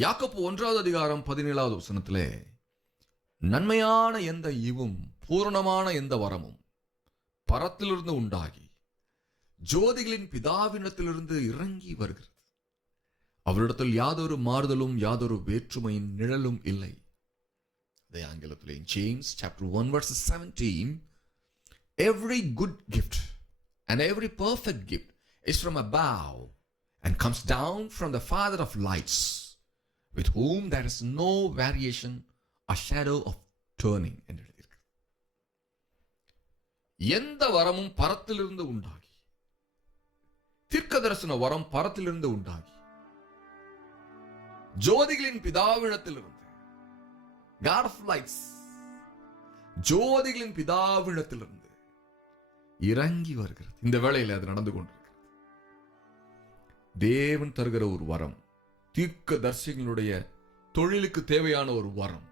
யாக்கோபு 1:17 நன்மையான எந்த ஈவும் பூரணமான எந்த வரமும் பரத்திலிருந்து உண்டாகி ஜோதிகளின் பிதாவினத்திலிருந்து இறங்கி வருகிறது. அவரிடத்தில் யாதொரு மாறுதலும் யாதொரு வேற்றுமையின் நிழலும் இல்லை. அதே ஆங்கிலத்தில் James chapter 1 verse 17, every good gift and every perfect gift is from above and comes down from the Father of lights, with whom there is no variation or shadow of turning. என்று எழுதியிருக்கு. எந்த வரமும் பரத்திலிருந்து உண்டாகி, தீர்க்கதரிசன வரம் பரத்திலிருந்து உண்டாகி ஜோதிகளின் பிதாவிடத்திலிருந்து, God of lights, ஜோதிகளின் பிதாவிடத்திலிருந்து இறங்கி வருகிறது. இந்த வேளையில் அது நடந்து கொண்டிருக்கிறது. தேவன் தருகிற ஒரு வரம், தீர்க்கதரிசிகளுடைய தொழிலுக்கு தேவையான ஒரு வரம்,